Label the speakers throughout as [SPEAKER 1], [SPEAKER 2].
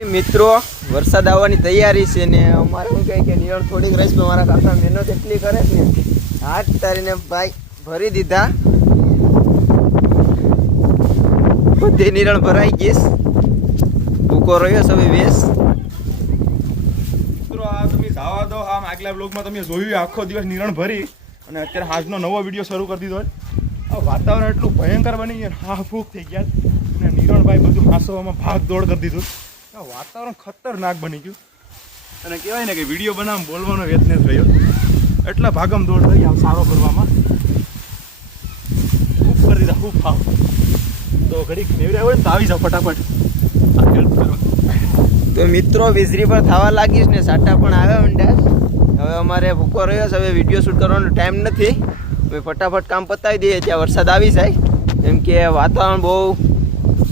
[SPEAKER 1] મિત્રો, વરસાદ આવવાની તૈયારી છે ને અમારે શું કહે કે નિયણ થોડીક રહીશ, પણ મારા કાકા મહેનત એટલી કરે ને. હાથ તારીને ભાઈ ભરી દીધા. બધી નિરણ ભરાઈ ગઈશ. ભૂકો રહ્યો છે હવે વેશ.
[SPEAKER 2] મિત્રો, આ તમે જાવા દો. આમ આગલા બ્લોગમાં તમે જોયું આખો દિવસ નિરણ ભરી. અને અત્યારે આજનો નવો વીડિયો શરૂ કરી દીધો આ વાતાવરણ એટલું ભયંકર બની ગયું હા ફૂક થઈ ગયા અને નિરણભાઈ બધું હાંસવામાં ભાગ દોડ કરી દીધું. વાતાવરણ ખતરનાક બની ગયું. અને કહેવાય ને કે વીડિયો બનાવવા બોલવાનો યત્ન થયો એટલા ભાગમ દોડ થઈ આમ સારો કરવામાં. ખૂબ કરી દીધા ખૂબ ફાવ. તો ઘડીક નેવડે ને તો આવી જાઓ ફટાફટ.
[SPEAKER 1] તો મિત્રો, વીજળી પણ થવા લાગીશ ને, સાટા પણ આવ્યા મંડ્યા હવે અમારે ભૂકો રહ્યો છે, હવે વીડિયો શૂટ કરવાનો ટાઈમ નથી. હવે ફટાફટ કામ પતાવી દઈએ, ત્યાં વરસાદ આવી જાય. કેમ કે વાતાવરણ બહુ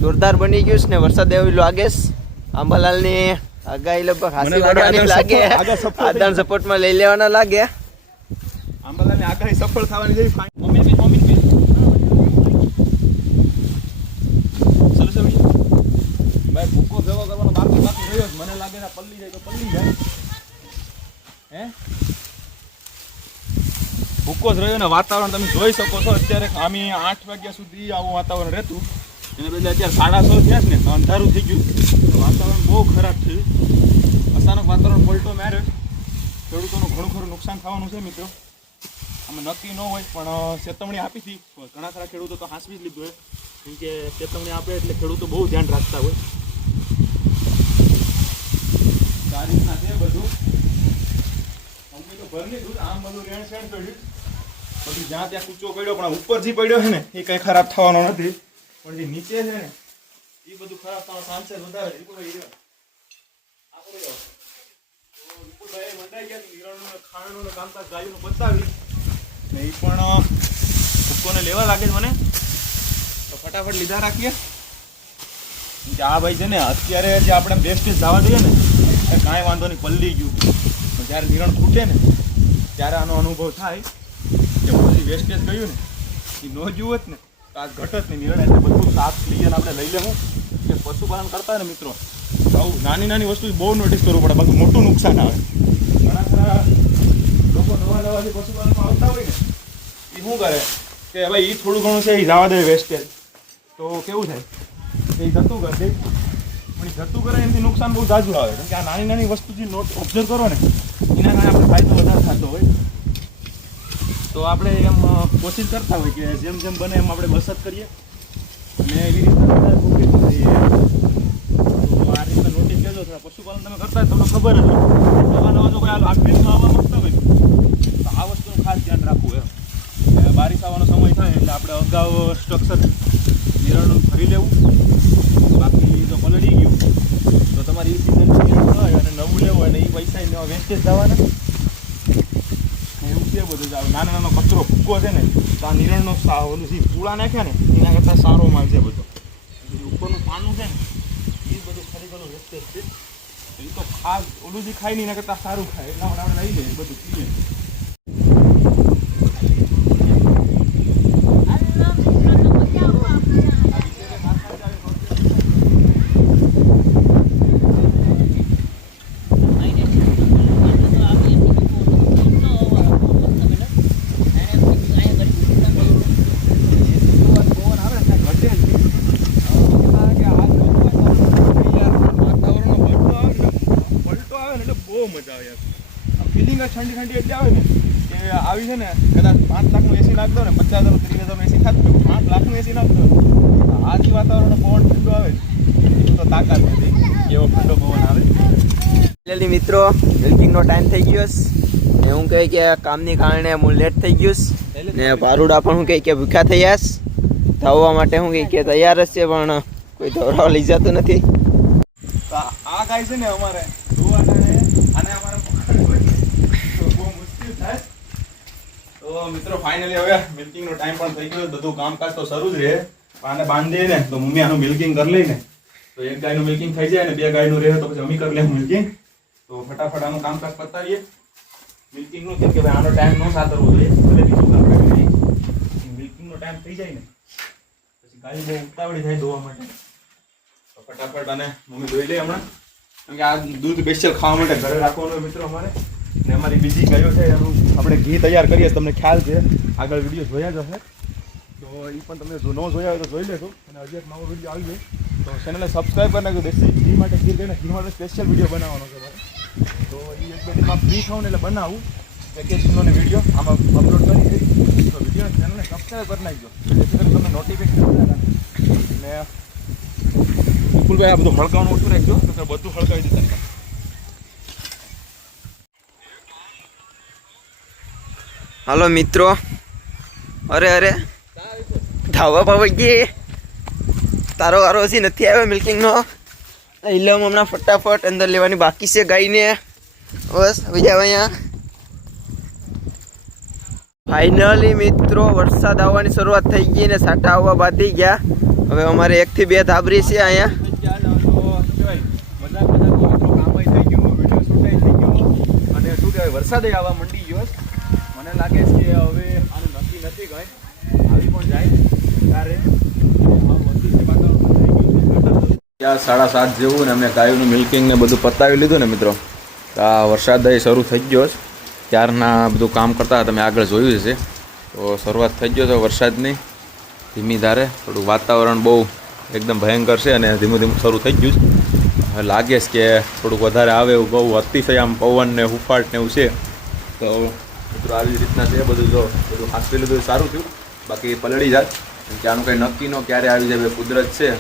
[SPEAKER 1] જોરદાર બની ગયું છે ને, વરસાદ એવું લાગે છે. આંબાલાલની આગાહી લગભગ
[SPEAKER 2] મને
[SPEAKER 1] હાસી
[SPEAKER 2] આગળ
[SPEAKER 1] લાગે. આદાન સપોર્ટમાં લઈ લેવાના લાગે.
[SPEAKER 2] આંબાલાલની આગાહી સફળ થવાની જેવી મમ્મી બી મમ્મી બી સરસ આવી ભાઈ ભૂકો ભેગો કરવાનો બાકી બાકી રહ્યો મને લાગે છે પલ્લી જાય તો પલ્લી જાય. હે? ભૂકો જ રહ્યો ને વાતાવરણ તમે જોઈ શકો છો. અત્યારે આમી આઠ વાગ્યા સુધી આવું વાતાવરણ રહેતું. એને બદલે અત્યારે સાડા છ થયા છે ને અંધારું થઈ ગયું. વાતાવરણ બહુ ખરાબ થયું. અચાનક વાતાવરણ પલટો માર્યો. ખેડૂતોનું ઘણું ખરું નુકસાન થવાનું છે મિત્રો. આમાં નક્કી ન હોય, પણ ચેતવણી આપી હતી. ઘણા ખરા ખેડૂતો તો હાંસવી જ લીધું હોય. કેમ કે ચેતવણી આપે એટલે ખેડૂતો બહુ ધ્યાન રાખતા હોય. તારીખના છે બધું. અમને તો ભર દૂધ આમ બધું રેણ શેણ કર્યું. પછી જ્યાં ત્યાં કૂચો પડ્યો, પણ આ ઉપર જે પડ્યો છે ને, એ કંઈ ખરાબ થવાનો નથી. પણ જે નીચે છે ને એ બધું ખરાબ થવાનો ચાન્સીસ વધારે છે. એ બધું ઈ રહ્યો. આપણે જો. વિપુલભાઈ મંડાઈ ગયા છે, નિરણનું ને ખાણનું કામકાજ ગાયોનું બતાવી ને એ પણ ભૂક્કોને લેવા લાગે છે મને તો ફટાફટ લીધા રાખીએ આ ભાઈ છે ને અત્યારે જે આપણે બેસ્ટ જવા દઈએ ને કાંઈ વાંધો નહીં પલ્લી ગયું જ્યારે નિરણ ખૂટે ને ત્યારે આનો અનુભવ થાય કે પછી વેસ્ટેજ ગયું ને એ ન જુઓ જ ને તો આ ઘટ જ નહીં નિરણ એટલે બધું સાફ ક્લિયર આપણે લઈ લેવું. કે પશુપાલન કરતા ને મિત્રો, આવું નાની નાની વસ્તુ બહુ નોટિસ કરવું પડે, બાકી મોટું નુકસાન આવે. ઘણા ખરા લોકો નવા નવા જે પશુપાલનમાં આવતા હોય ને, એ શું કરે કે ભાઈ એ થોડું ઘણું છે એ જવા દે વેસ્ટેજ તો કેવું થાય? એ જતું કરશે પણ જતું કરે એમથી નુકસાન બહુ જાજુ આવે. કેમ કે આ નાની નાની વસ્તુ જે નોટ ઓબ્ઝર્વ કરો ને, એના કારણે આપણે ફાયદો વધારે થતો હોય. તો આપણે એમ કોશિશ કરતા હોય કે જેમ જેમ બને એમ આપણે બચત કરીએ. અને એવી રીતના તો આ રીતના નોટિસ લેજો થોડા પશુપાલન તમે કરતા હોય તમને ખબર જ નવા નવા જો કોઈ આ લાગણીમાં આવવા માંગતા હોય, તો આ વસ્તુનું ખાસ ધ્યાન રાખવું એમ. બારીશ આવવાનો સમય થાય એટલે આપણે અગાઉ સ્ટ્રક્ચર નિરણનું ભરી લેવું. બાકી જો પલળી ગયું, તો તમારી એ હોય અને નવું લેવું હોય અને એ પૈસા વેસ્ટેજ જવાના. છે બધું જ. નાનો નાનો કચરો ભૂકો છે ને, તો આ નિરણનો ઓલું જે પૂળા નાખ્યા ને, એના કરતાં સારો માલ છે બધો. ઉપરનું પાનું છે ને, એ બધું ખરી ખરેખર વેસ્ટેજ છે. એ તો ખાસ ઓલું જે ખાય ને, એના કરતાં સારું ખાય. એટલા માટે લઈ લે બધું પીએ. ફિલિંગ ઠંડી ઠંડી એટલે આવે ને કે આવી છે ને કદાચ પાંચ લાખનું એસી નાખ દો ને પચાસ હજાર ત્રીસ હજારનું એસી ખાતું પાંચ લાખનું એસી નાખ દો. તો આ જે વાતાવરણ પવન ઠંડો આવે. એનું તો તાકાત નથી. એવો ઠંડો પવન આવે.
[SPEAKER 1] ફાઇનલી મિત્રો મિલ્કિંગનો ટાઈમ થઈ ગયો ને હું કહે કે કામની કારણે હું લેટ થઈ ગયું. ને ભારુડા પણ હું કહે કે ભૂખ્યા થઈ જશ થવા માટે હું કહે કે તૈયાર જ છે પણ કોઈ ધોરાવ લઈ જતું નથી.
[SPEAKER 2] આ ગાય છે ને અમારે જોવા ટાણે આને અમારે પકડવું હોય તો બહુ મુશ્કેલ થાય તો મિત્રો ફાઇનલી હવે મિલ્કિંગ નો ટાઈમ પણ થઈ ગયો. બધું કામકાજ તો શરૂ જ રહે. પણ બાંધીએ ને, તો મમ્મી આનું મિલ્કિંગ કરી લઈને તો એક ગાયનું મિલ્કિંગ થઈ જાય ને, બે ગાયનું રહે તો પછી અમી કરી લઈએ મિલ્કિંગ તો ફટાફટ આનું કામકાજ પતાવીએ. મિલ્કિંગનું કેમ કે ભાઈ, આનો ટાઈમ ન સાતરવો જોઈએ. ભલે બીજું કામ કરી લઈએ. મિલ્કિંગ નો ટાઈમ થઈ જાય ને, પછી ગાય બહુ ઉતાવળી થાય ધોવા માટે. તો ફટાફટ અને મમ્મી ધોઈ લઈએ હમણાં. કેમ કે આ દૂધ સ્પેશિયલ ખાવા માટે ઘરે રાખવાનું મિત્રો અમારે. ને અમારી બીજી ગયો છે, એનું આપણે ઘી તૈયાર કરીએ, તમને ખ્યાલ છે. આગળ વીડિયો જોયા જ હશે. તો એ પણ તમે જો ન જોયા હોય તો જોઈ લેશો અને હજી એક નવો વીડિયો આવી જાય તો ચેનલને સબસ્ક્રાઈબ કરી નાખજો. દેશી ઘી માટે ઘી કરીને ઘી માટે સ્પેશિયલ વીડિયો બનાવવાનો છે મારે. તો એ એક ફ્રી થાઉં એટલે બનાવું. વેકેશનનો વીડિયો આમાં અપલોડ કરી દઈશ. તો વીડિયો ચેનલને સબસ્ક્રાઈબ કરી નાખજો. જેથી કરીને તમને નોટિફિકેશન મળે ને. વિપુલભાઈ આ બધું હળકાવાનું ઓછું રાખજો. તો બધું હળગાવી દીધા
[SPEAKER 1] હાલો મિત્રો. અરે અરે. ધાવા પાવા ગઈ તારો વારો હજી નથી આવ્યો મિલ્કિંગનો ઇલમ હમણાં ફટાફટ, અંદર લેવાની બાકી છે ગાયને. બસ બીજા અહીંયા. ફાઇનલી મિત્રો, વરસાદ આવવાની શરૂઆત થઈ ગઈ ને સાટા આવવા બાંધી ગયા. હવે અમારે એકથી બે ધાબરી છે અહીંયા.
[SPEAKER 2] વરસાદ આવવા મંડી લાગે છે કે હવે આનું નક્કી નથી કંઈ. આવી પણ જાય. ત્યારે ત્યાં સાડા સાત જેવું ને અમને ગાયોનું મિલ્કિંગ ને બધું પતાવી લીધું ને મિત્રો. તો આ વરસાદ શરૂ થઈ ગયો છે. ત્યારના બધું કામ કરતા તમે આગળ જોયું હશે. તો શરૂઆત થઈ ગયો છે વરસાદની, ધીમી ધારે. થોડું વાતાવરણ બહુ એકદમ ભયંકર છે અને ધીમું ધીમું શરૂ થઈ ગયું છે. લાગે છે કે થોડુંક વધારે આવે એવું બહુ અતિશય આમ પવન ને હુફાટ ને એવું છે. તો મિત્રો, આવી રીતના છે બધું જો બધું હાંસવી એ સારું થયું. બાકી પલળી જાત કેમ કે આનું કંઈ નક્કી ન ક્યારે આવી જાય કુદરત છે.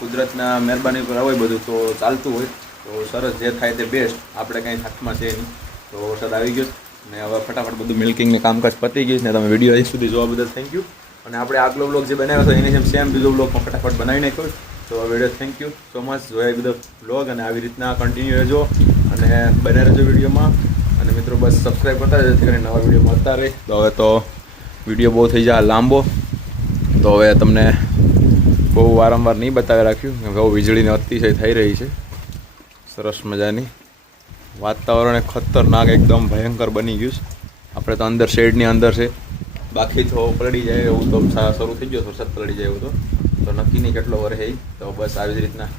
[SPEAKER 2] કુદરતના મહેરબાની પર હોય બધું, તો ચાલતું હોય. તો સરસ જે થાય તે બેસ્ટ આપણે કંઈ હાથમાં છે નહીં. તો વરસાદ આવી ગયો ને હવે ફટાફટ બધું મિલ્કિંગને કામકાજ પતી ગયું ને તમે વીડિયો અહીં સુધી જોવા બદલ થેન્ક યુ અને આપણે આગલો બ્લોગ જે બનાવ્યો હતો, એની જેમ સેમ બીજો બ્લોગ પણ ફટાફટ બનાવી નાખ્યો. તો video thank you so much જોયા બધો બ્લોગ અને આવી રીતના કન્ટિન્યુ રહેજો. અને બને રહેજો વિડીયોમાં. અને મિત્રો બસ સબસ્ક્રાઈબ કરતા જેથી કરીને નવા વીડિયો મળતા રહે. તો હવે તો વીડિયો બહુ થઈ જાય લાંબો. તો હવે તમને બહુ વારંવાર નહીં બતાવી રાખ્યું બહુ વીજળીની અતિશય થઈ રહી છે. સરસ મજાની વાતાવરણ ખતરનાક એકદમ ભયંકર બની ગયું છે. આપણે તો અંદર શેડની અંદર છે. બાકી તો પલડી જાય એવું તો શરૂ થઈ ગયો, વરસાદ પલડી જાય એવું તો. તો નક્કી નહીં કેટલો વર તો બસ આવી જ રીતના.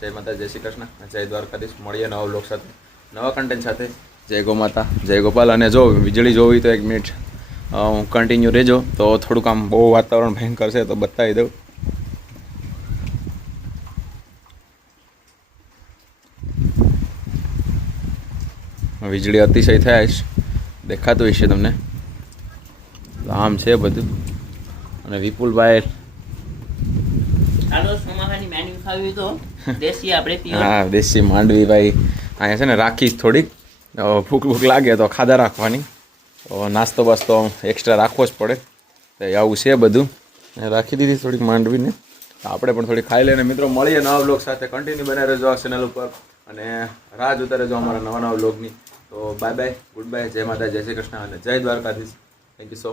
[SPEAKER 2] જય માતા જય શ્રી કૃષ્ણ. જય દ્વારકાધીશ. મળીએ નવા બ્લોગ સાથે. નવા કન્ટેન્ટ સાથે. જય ગો માતા જય ગોપાલ. અને જો વીજળી જોવી તો એક મિનિટ કન્ટિન્યુ રહેજો તો થોડુંક આમ બહુ વાતાવરણ ભયંકર છે તો બતાવી દઉં. વીજળી અતિશય થાય છે. દેખાતું હશે તમને. આમ છે બધું. અને વિપુલભાઈ. હા દેશી માંડવી ભાઈ અહીંયા છે ને રાખી થોડીક. ભૂખ ભૂખ લાગે તો ખાધા રાખવાની. નાસ્તો બાસ્તો એક્સ્ટ્રા રાખવો જ પડે. તો આવું છે બધું. રાખી દીધી થોડીક માંડવીને. આપણે પણ થોડી ખાઈ લઈને મિત્રો મળીએ નવા બ્લોગ સાથે. કન્ટિન્યુ બનાવી રહેજો આ ચેનલ ઉપર. અને રાહ જોતા રહેજો અમારા નવા નવા બ્લોગની તો બાય બાય ગુડ બાય જય માતા જય શ્રી કૃષ્ણ અને જય Dwarkadhish. Thank you so much